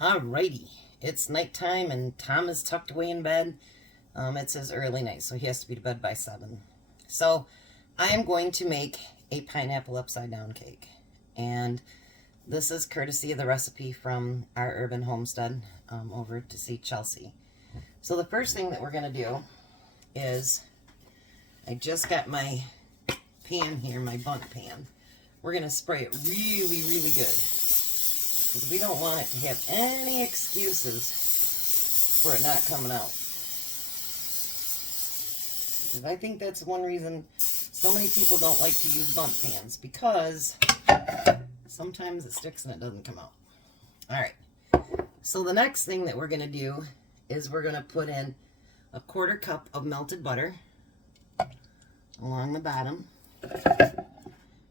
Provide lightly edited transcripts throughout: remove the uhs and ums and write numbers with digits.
Alrighty, it's nighttime and Tom is tucked away in bed. It's his early night, so he has to be to bed by 7. So I am going to make a pineapple upside down cake. And this is courtesy of the recipe from our urban homestead over to see Chelsea. So the first thing that we're going to do is, I just got my pan here, my bundt pan. We're going to spray it really, really good, because we don't want it to have any excuses for it not coming out. Because I think that's one reason so many people don't like to use bundt pans, because sometimes it sticks and it doesn't come out. Alright, so the next thing that we're going to do is we're going to put in a 1/4 cup of melted butter along the bottom.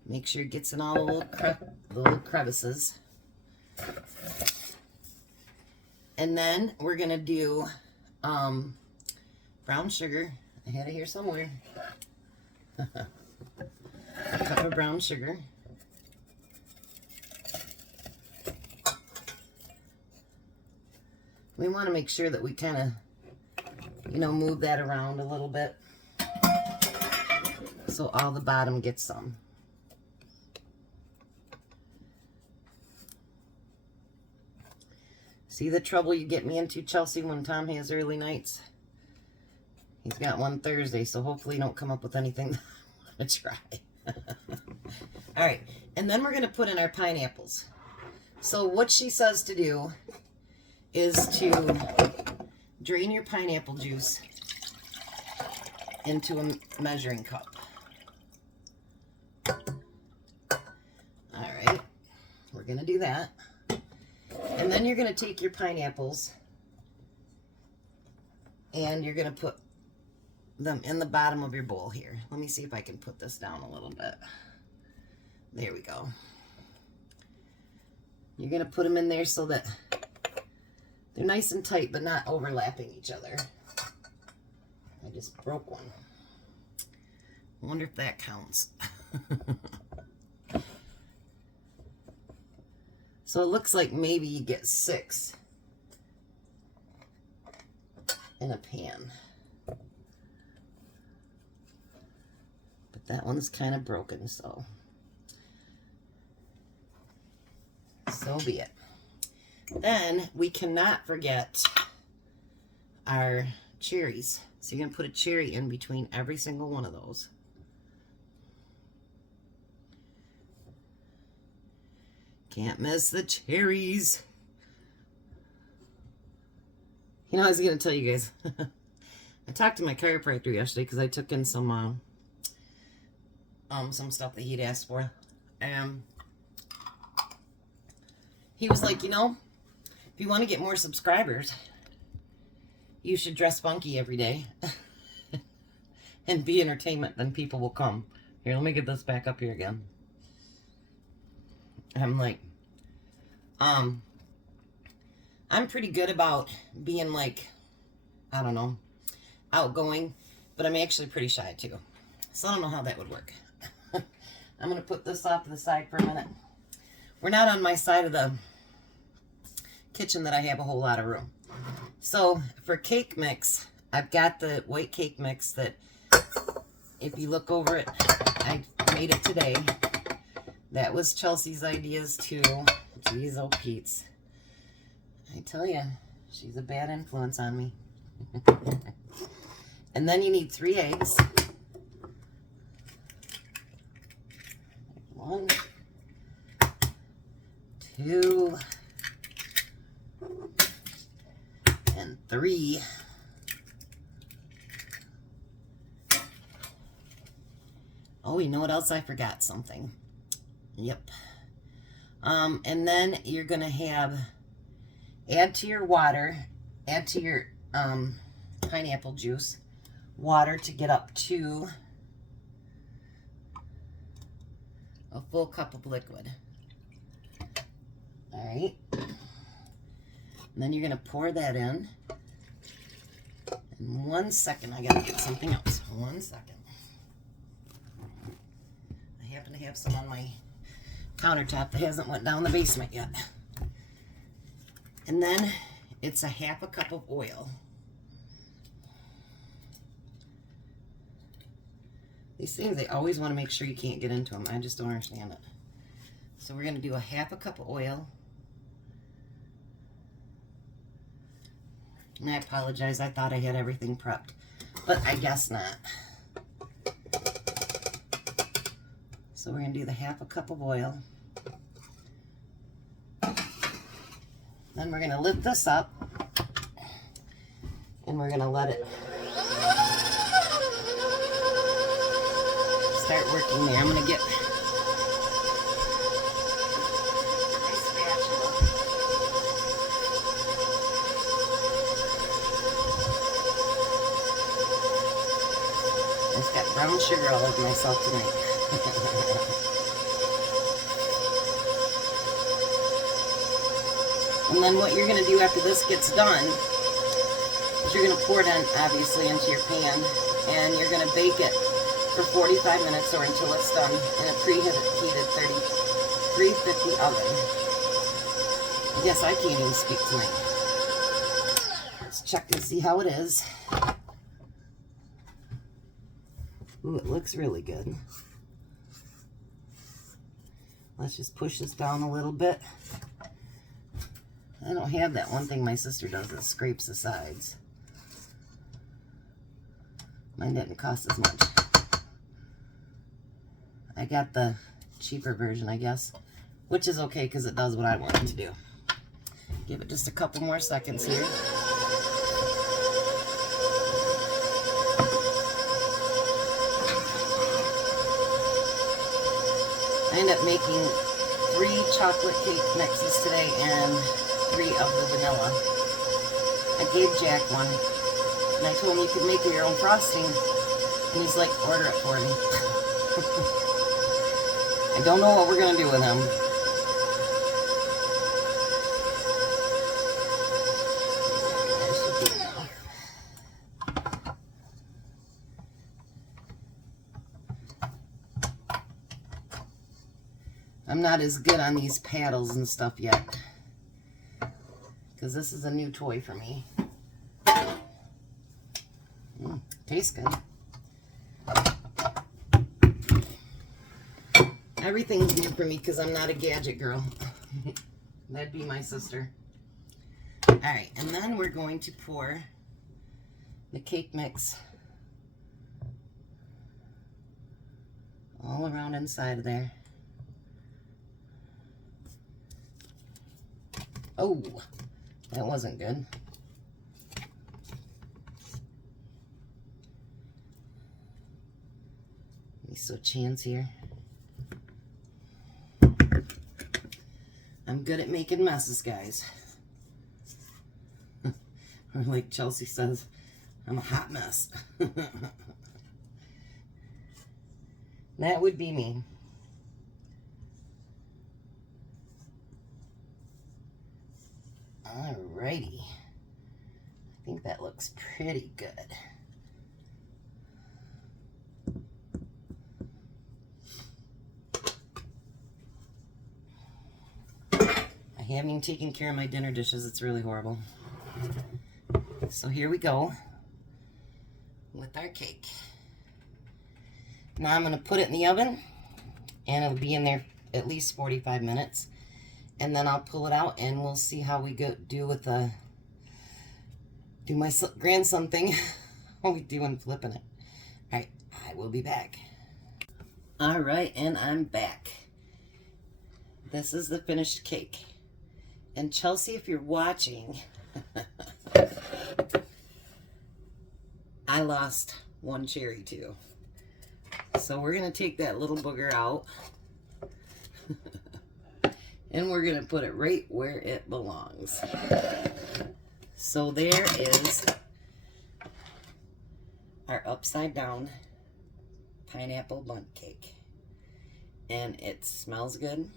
Make sure it gets in all the little crevices. And then we're going to do brown sugar. I had it here somewhere. A cup of brown sugar. We want to make sure that we kind of, move that around a little bit so all the bottom gets some. See the trouble you get me into, Chelsea, when Tom has early nights? He's got one Thursday, so hopefully you don't come up with anything that I want to try. Alright, and then we're going to put in our pineapples. So what she says to do is to drain your pineapple juice into a measuring cup. Alright, we're going to do that. And then you're going to take your pineapples and you're going to put them in the bottom of your bowl here. Let me see if I can put this down a little bit. There we go. You're going to put them in there so that they're nice and tight but not overlapping each other. I just broke one. I wonder if that counts. So it looks like maybe you get 6 in a pan. But that one's kind of broken, so be it. Then we cannot forget our cherries. So you're going to put a cherry in between every single one of those. Can't miss the cherries. I was going to tell you guys. I talked to my chiropractor yesterday because I took in some stuff that he'd asked for. And he was like, if you want to get more subscribers, you should dress funky every day and be entertainment, then people will come. Here, let me get this back up here again. I'm like, I'm pretty good about being like, I don't know, outgoing, but I'm actually pretty shy too. So I don't know how that would work. I'm going to put this off to the side for a minute. We're not on my side of the kitchen that I have a whole lot of room. So for cake mix, I've got the white cake mix that, if you look over it, I made it today. That was Chelsea's ideas too. Geez, oh Pete's. I tell you, she's a bad influence on me. And then you need 3 eggs. 1, 2, and 3. Oh, you know what else? I forgot something. Yep. And then you're going to add to your water, add to your pineapple juice, water to get up to a full cup of liquid. All right. And then you're going to pour that in. In 1 second, I got to get something else. 1 second. I happen to have some on my countertop that hasn't went down the basement yet. And then it's a half a cup of oil. These things, they always want to make sure you can't get into them. I just don't understand it. So we're going to do a half a cup of oil. And I apologize, I thought I had everything prepped, but I guess not. So we're going to do the half a cup of oil. Then we're going to lift this up, and we're going to let it start working there. I'm going to get my spatula. I've got brown sugar all over myself tonight. And then what you're going to do after this gets done is you're going to pour it in, obviously, into your pan, and you're going to bake it for 45 minutes or until it's done in a preheated 350 oven. Yes, I can't even speak tonight. Let's check and see how it is. Ooh, it looks really good. Let's just push this down a little bit. I don't have that one thing my sister does that scrapes the sides. Mine didn't cost as much. I got the cheaper version, I guess, which is okay because it does what I want it to do. Give it just a couple more seconds here. I ended up making 3 chocolate cake mixes today and 3 of the vanilla. I gave Jack one, and I told him you could make your own frosting, and he's like, order it for me. I don't know what we're going to do with him. I'm not as good on these paddles and stuff yet, because this is a new toy for me. Tastes good. Everything's new for me because I'm not a gadget girl. That'd be my sister. Alright, and then we're going to pour the cake mix all around inside of there. Oh, that wasn't good. Give me so chance here. I'm good at making messes, guys. Or like Chelsea says, I'm a hot mess. That would be me. Alrighty. I think that looks pretty good. I haven't even taken care of my dinner dishes. It's really horrible. So here we go with our cake. Now I'm going to put it in the oven, and it'll be in there at least 45 minutes. And then I'll pull it out, and we'll see how we do with the, do my grandson thing. How we doing flipping it. All right, I will be back. All right, and I'm back. This is the finished cake. And Chelsea, if you're watching, I lost one cherry too. So we're gonna take that little booger out. And we're going to put it right where it belongs. So there is our upside down pineapple bundt cake. And it smells good,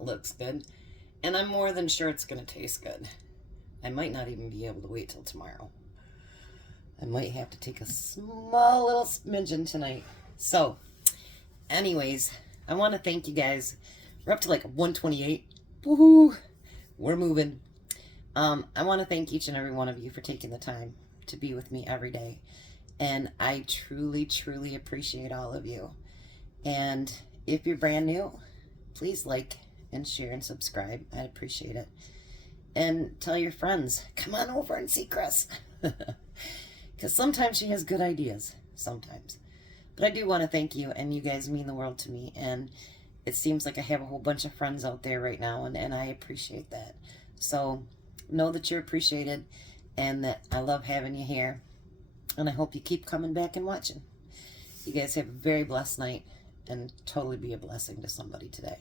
looks good, and I'm more than sure it's going to taste good. I might not even be able to wait till tomorrow. I might have to take a small little smidgen tonight. So, anyways, I want to thank you guys. We're up to like 128. Woohoo! We're moving. I want to thank each and every one of you for taking the time to be with me every day. And I truly, truly appreciate all of you. And if you're brand new, please like and share and subscribe. I'd appreciate it. And tell your friends, come on over and see Chris. Because sometimes she has good ideas. Sometimes. But I do want to thank you, and you guys mean the world to me. And it seems like I have a whole bunch of friends out there right now, and I appreciate that. So know that you're appreciated and that I love having you here. And I hope you keep coming back and watching. You guys have a very blessed night and totally be a blessing to somebody today.